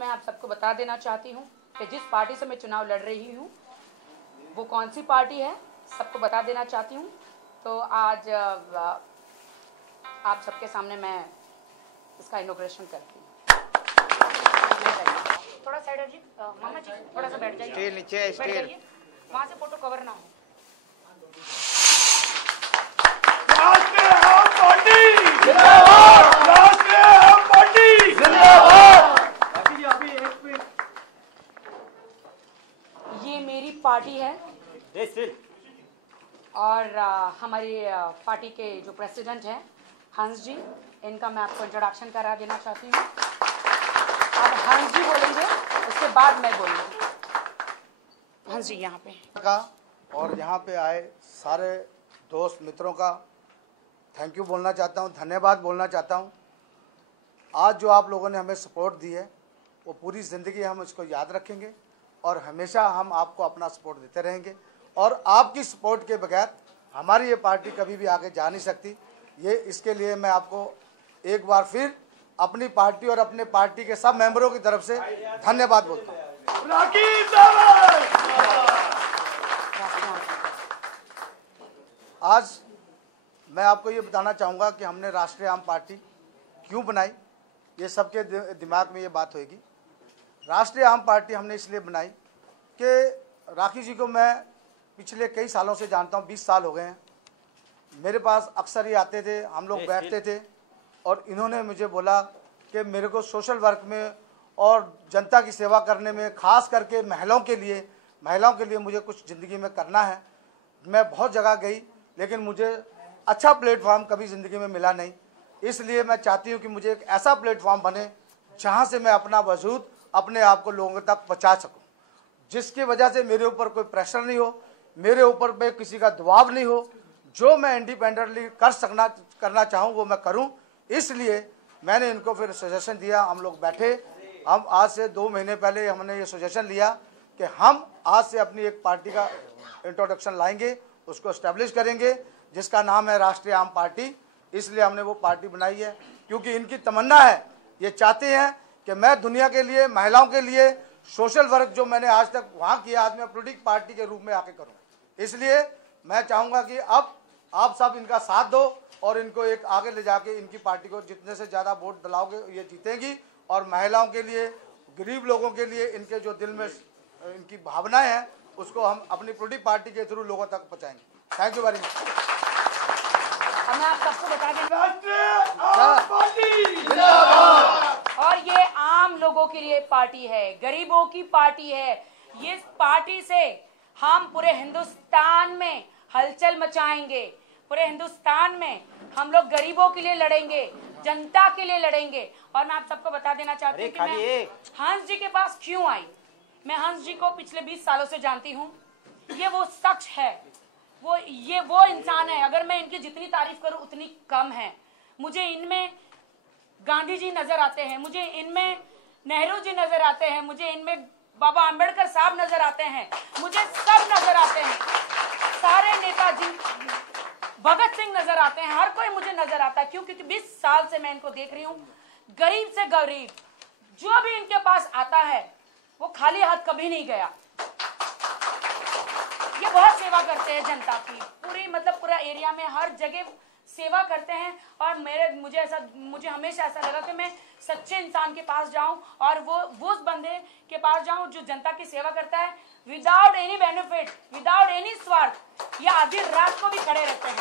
मैं आप सबको बता देना चाहती हूँ कि जिस पार्टी से मैं चुनाव लड़ रही हूँ वो कौन सी पार्टी है, सबको बता देना चाहती हूँ। तो आज आप सबके सामने मैं इसका इनॉग्रेशन करती हूँ। थोड़ा साइड हटिए मामा जी, थोड़ा सा बैठ जाइए। स्टील नीचे, स्टील वहाँ से फोटो कवर ना हो। राष्ट्रीय आम पार्टी जिंदाबाद, राष्ट्रीय आम पार्टी जिंदाबाद। ये मेरी पार्टी है और हमारी पार्टी के जो प्रेसिडेंट हैं हंस जी, इनका मैं आपको इंट्रोडक्शन करा देना चाहती हूँ। अब हंस जी बोलेंगे, उसके बाद मैं बोलूँगी। हंस जी यहाँ पे का और यहाँ पे आए सारे दोस्त मित्रों का थैंक यू बोलना चाहता हूँ, धन्यवाद बोलना चाहता हूँ। आज जो आप लोगों ने हमें सपोर्ट दी है वो पूरी ज़िंदगी हम इसको याद रखेंगे और हमेशा हम आपको अपना सपोर्ट देते रहेंगे। और आपकी सपोर्ट के बगैर हमारी ये पार्टी कभी भी आगे जा नहीं सकती। ये इसके लिए मैं आपको एक बार फिर अपनी पार्टी और अपने पार्टी के सब मेंबरों की तरफ से धन्यवाद बोलता हूँ। आज मैं आपको ये बताना चाहूँगा कि हमने राष्ट्रीय आम पार्टी क्यों बनाई, ये सबके दिमाग में ये बात होगी। राष्ट्रीय आम पार्टी हमने इसलिए बनाई कि राखी जी को मैं पिछले कई सालों से जानता हूँ, 20 साल हो गए हैं। मेरे पास अक्सर ही आते थे, हम लोग बैठते थे और इन्होंने मुझे बोला कि मेरे को सोशल वर्क में और जनता की सेवा करने में, ख़ास करके महिलाओं के लिए मुझे कुछ ज़िंदगी में करना है। मैं बहुत जगह गई लेकिन मुझे अच्छा प्लेटफॉर्म कभी ज़िंदगी में मिला नहीं। इसलिए मैं चाहती हूँ कि मुझे एक ऐसा प्लेटफॉर्म बने जहाँ से मैं अपना वजूद, अपने आप को लोगों तक पहुँचा सकूँ, जिसकी वजह से मेरे ऊपर कोई प्रेशर नहीं हो, मेरे ऊपर पे किसी का दबाव नहीं हो। जो मैं इंडिपेंडेंटली करना चाहूँ वो मैं करूँ। इसलिए मैंने इनको फिर सजेशन दिया। हम लोग बैठे, हम आज से 2 महीने पहले हमने ये सजेशन लिया कि हम आज से अपनी एक पार्टी का इंट्रोडक्शन लाएंगे, उसको इस्टेब्लिश करेंगे जिसका नाम है राष्ट्रीय आम पार्टी। इसलिए हमने वो पार्टी बनाई है क्योंकि इनकी तमन्ना है, ये चाहते हैं कि मैं दुनिया के लिए, महिलाओं के लिए सोशल वर्क जो मैंने आज तक वहाँ किया, आज मैं पॉलिटिकल पार्टी के रूप में आके करूँ। इसलिए मैं चाहूँगा कि अब आप सब इनका साथ दो और इनको एक आगे ले जाके इनकी पार्टी को जितने से ज़्यादा वोट दिलाओगे ये जीतेंगी। और महिलाओं के लिए, गरीब लोगों के लिए, इनके जो दिल में इनकी भावनाएं हैं उसको हम अपनी पॉलिटिकल पार्टी के थ्रू लोगों तक पहुँचाएंगे। Thank you very much. मैं आप सबको बता दें, राष्ट्रीय आम पार्टी जिंदाबाद। और ये आम लोगों के लिए पार्टी है, गरीबों की पार्टी है। ये पार्टी से हम पूरे हिंदुस्तान में हलचल मचाएंगे। पूरे हिंदुस्तान में हम लोग गरीबों के लिए लड़ेंगे, जनता के लिए लड़ेंगे। और मैं आप सबको बता देना चाहती हूँ कि मैं हंस जी के पास क्यों आई। मैं हंस जी को पिछले 20 सालों से जानती हूँ। ये वो शख्स है, वो इंसान है, अगर मैं इनकी जितनी तारीफ करूँ उतनी कम है। मुझे इनमें गांधी जी नजर आते हैं, मुझे इनमें नेहरू जी नजर आते हैं, मुझे इनमें बाबा अंबेडकर साहब नजर आते हैं, मुझे सब नजर आते हैं, सारे नेताजी, भगत सिंह नजर आते हैं, हर कोई मुझे नजर आता है। क्यों? क्योंकि 20 साल से मैं इनको देख रही हूँ। गरीब से गरीब जो भी इनके पास आता है वो खाली हाथ कभी नहीं गया। ये बहुत सेवा करते हैं जनता की, पूरा एरिया में हर जगह सेवा करते हैं। और मुझे हमेशा ऐसा लगा कि मैं सच्चे इंसान के पास जाऊं और वो उस बंदे के पास जाऊं जो जनता की सेवा करता है without any benefit, without any स्वार्थ। ये आधी रात को भी खड़े रहते हैं।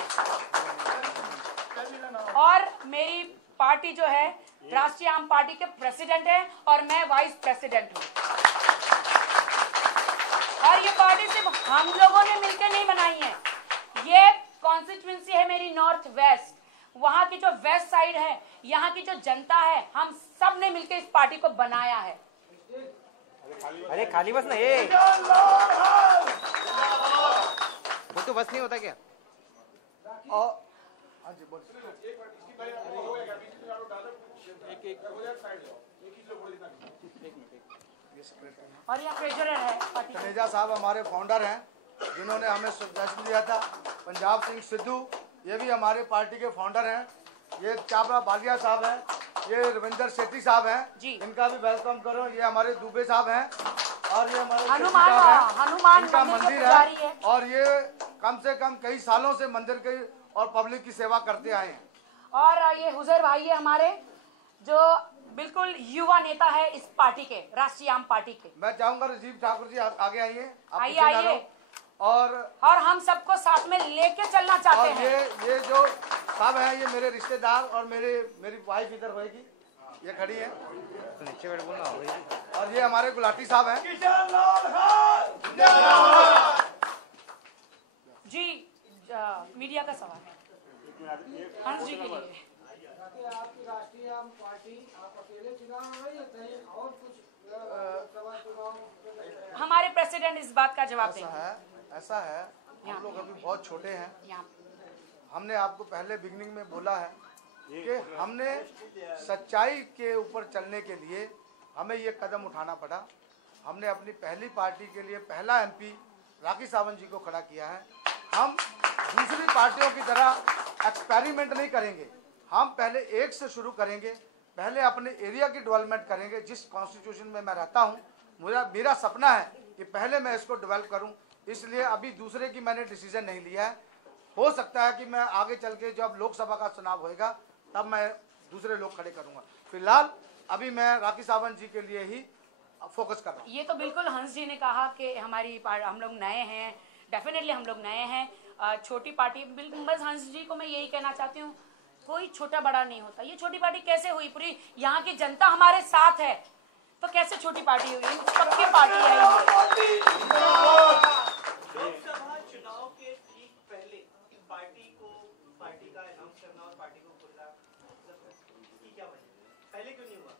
और मेरी पार्टी जो है राष्ट्रीय आम पार्टी के प्रेसिडेंट है और मैं वाइस प्रेसिडेंट हूँ। और ये पार्टी सिर्फ हम लोगों ने मिलकर नहीं बनाई है। ये कॉन्स्टिट्यूएंसी है मेरी नॉर्थ वेस्ट, वहां की जो वेस्ट साइड है, यहाँ की जो जनता है, हम सब ने मिलकर इस पार्टी को बनाया है। अरे खाली बस ना ये, वो तो बस नहीं होता क्या? और हाँ जी बोल। और यहाँ ट्रेजरर है पार्टी के। तनेजा साहब हमारे फाउंडर हैं जिन्होंने हमें सजेशन दिया था। पंजाब सिंह सिद्धू ये भी हमारे पार्टी के फाउंडर हैं। ये चाबरा बालिया साहब हैं, ये रविंदर शेट्टी साहब हैं जी। इनका भी वेलकम करो। ये हमारे दुबे साहब हैं और ये हमारे शेट्टी हनुमान साहब हैं। हनुमान इनका मंदिर के मंदिर पुजारी है है। और ये कम से कम कई सालों से मंदिर के और पब्लिक की सेवा करते आए हैं। और ये हुजैर भाई है हमारे, जो बिल्कुल युवा नेता है इस पार्टी के, राष्ट्रीय आम पार्टी के। मैं चाहूंगा राजीव ठाकुर जी आगे आइए। आप आइए, पीछे ना आइए। रहो। और हम सबको साथ में लेके चलना चाहते हैं। ये जो साहब हैं ये मेरे रिश्तेदार और मेरी वाइफ इधर होएगी, ये खड़ी है। नीचे बैठ बोलना। और ये हमारे गुलाटी साहब हैं। किशन लाल खान जिंदाबाद। जी मीडिया का सवाल है हंस जी के लिए। आपकी राष्ट्रीय आम पार्टी आप अकेले चुनाव में या कहीं और कुछ लोकसभा चुनाव? हमारे प्रेसिडेंट इस बात का जवाब देंगे। ऐसा है हम लोग अभी बहुत छोटे हैं। यहाँ हमने आपको पहले बिगनिंग में बोला है कि हमने सच्चाई के ऊपर चलने के लिए हमें ये कदम उठाना पड़ा। हमने अपनी पहली पार्टी के लिए पहला एमपी राखी सावंत जी को खड़ा किया है। हम दूसरी पार्टियों की तरह एक्सपेरिमेंट नहीं करेंगे। हम पहले एक से शुरू करेंगे, पहले अपने एरिया की डेवलपमेंट करेंगे। जिस कॉन्स्टिट्यूशन में मैं रहता हूँ मेरा सपना है कि पहले मैं इसको डेवलप करूँ, इसलिए अभी दूसरे की मैंने डिसीजन नहीं लिया है। हो सकता है कि मैं आगे चल के जब लोकसभा का चुनाव होएगा तब मैं दूसरे लोग खड़े करूँगा। फिलहाल अभी मैं राखी सावंत जी के लिए ही फोकस कर रहा हूँ। ये तो बिल्कुल हंस जी ने कहा कि हम लोग नए हैं, डेफिनेटली हम लोग नए हैं। छोटी पार्टी, बिल्कुल बस हंस जी को मैं यही कहना चाहती हूँ, कोई छोटा बड़ा नहीं होता। ये छोटी पार्टी कैसे हुई? पूरी यहाँ की जनता हमारे साथ है तो कैसे छोटी पार्टी हुई? सबकी पार्टी है ये। लोकसभा चुनाव के ठीक पहले पार्टी का अनाउंस करना और पार्टी को खुलना, इसकी क्या वजह है? पहले क्यों नहीं हुआ?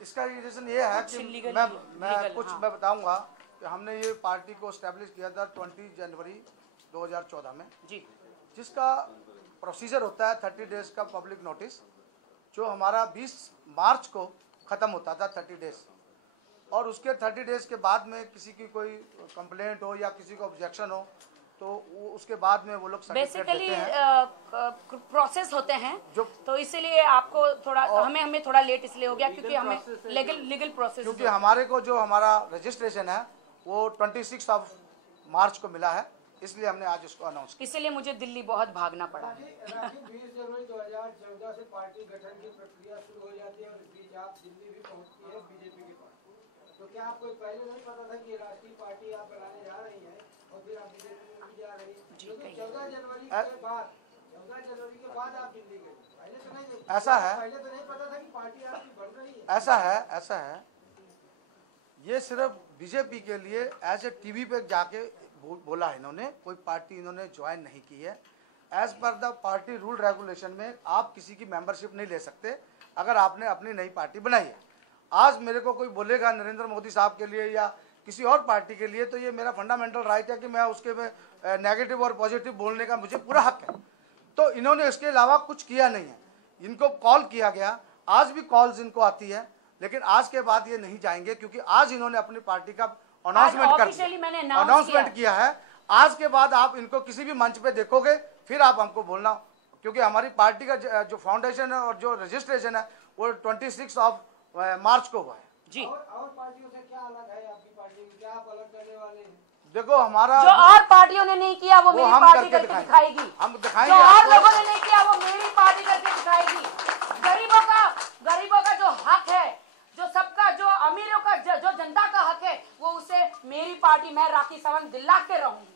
इसका रीजन ये है कि मैं बताऊंगा कि हमने ये पार्टी को एस्टेब्लिश किया था 20 जनवरी 2014 में जी, जिसका प्रोसीजर होता है 30 डेज का पब्लिक नोटिस, जो हमारा 20 मार्च को ख़त्म होता था 30 डेज। और उसके 30 डेज के बाद में किसी की कोई कंप्लेंट हो या किसी को ऑब्जेक्शन हो तो उसके बाद में वो लोग बेसिकली प्रोसेस होते हैं जो, तो इसीलिए आपको थोड़ा हमें थोड़ा लेट इसलिए हो गया क्योंकि हमें लीगल प्रोसेस, क्योंकि हमारे को जो हमारा रजिस्ट्रेशन है वो 26 मार्च को मिला है, इसलिए हमने आज उसको अनाउंस किया। इसलिए मुझे दिल्ली बहुत भागना पड़ा। 20 जनवरी 2014 से पार्टी गठन की प्रक्रिया शुरू हो जाती है और इस बीच आप दिल्ली भी पहुंचती है बीजेपी के पास। तो क्या आपको पहले नहीं पता था कि राष्ट्रीय पार्टी आप बनाने जा रही हैं और फिर आप बीजेपी में भी जा रही हैं? क्योंकि 14 जनवरी के बाद आप दिल्ली गए, पहले तो नहीं। ऐसा है, पहले तो नहीं पता था कि पार्टी आपकी बढ़ रही है। ऐसा है ये सिर्फ बीजेपी के लिए एज ए टीवी पे जाके बोला है इन्होंने, कोई पार्टी इन्होंने ज्वाइन नहीं की है। As per the party rule regulation में आप किसी की मेंबरशिप नहीं ले सकते अगर आपने अपनी नई पार्टी बनाई है। आज मेरे को कोई बोलेगा नरेंद्र मोदी साहब के लिए या किसी और पार्टी के लिए तो ये मेरा फंडामेंटल राइट है कि मैं उसके में नेगेटिव और पॉजिटिव बोलने का मुझे पूरा हक है। तो इन्होंने इसके अलावा कुछ किया नहीं है। इनको कॉल किया गया, आज भी कॉल्स इनको आती है, लेकिन आज के बाद ये नहीं जाएंगे क्योंकि आज इन्होंने अपनी पार्टी का अनाउंसमेंट किया है। आज के बाद आप इनको किसी भी मंच पे देखोगे फिर आप हमको बोलना, क्योंकि हमारी पार्टी का जो फाउंडेशन है और जो रजिस्ट्रेशन है वो 26 मार्च को हुआ है जी। और पार्टियों से क्या अलग है आपकी पार्टी में? क्या आप अलग करने वाले हैं? देखो हमारा जो और पार्टियों ने नहीं किया वो मेरी पार्टी करके दिखाएगी। हम दिखाएंगे। जो और लोगों ने नहीं किया वो मेरी पार्टी करके दिखाएगी। गरीबों का जो हक है, जो सबका, जो अमीरों का, जो जनता का हक है, वो उसे मेरी पार्टी, मैं राखी सावंत दिला के रहूंगी।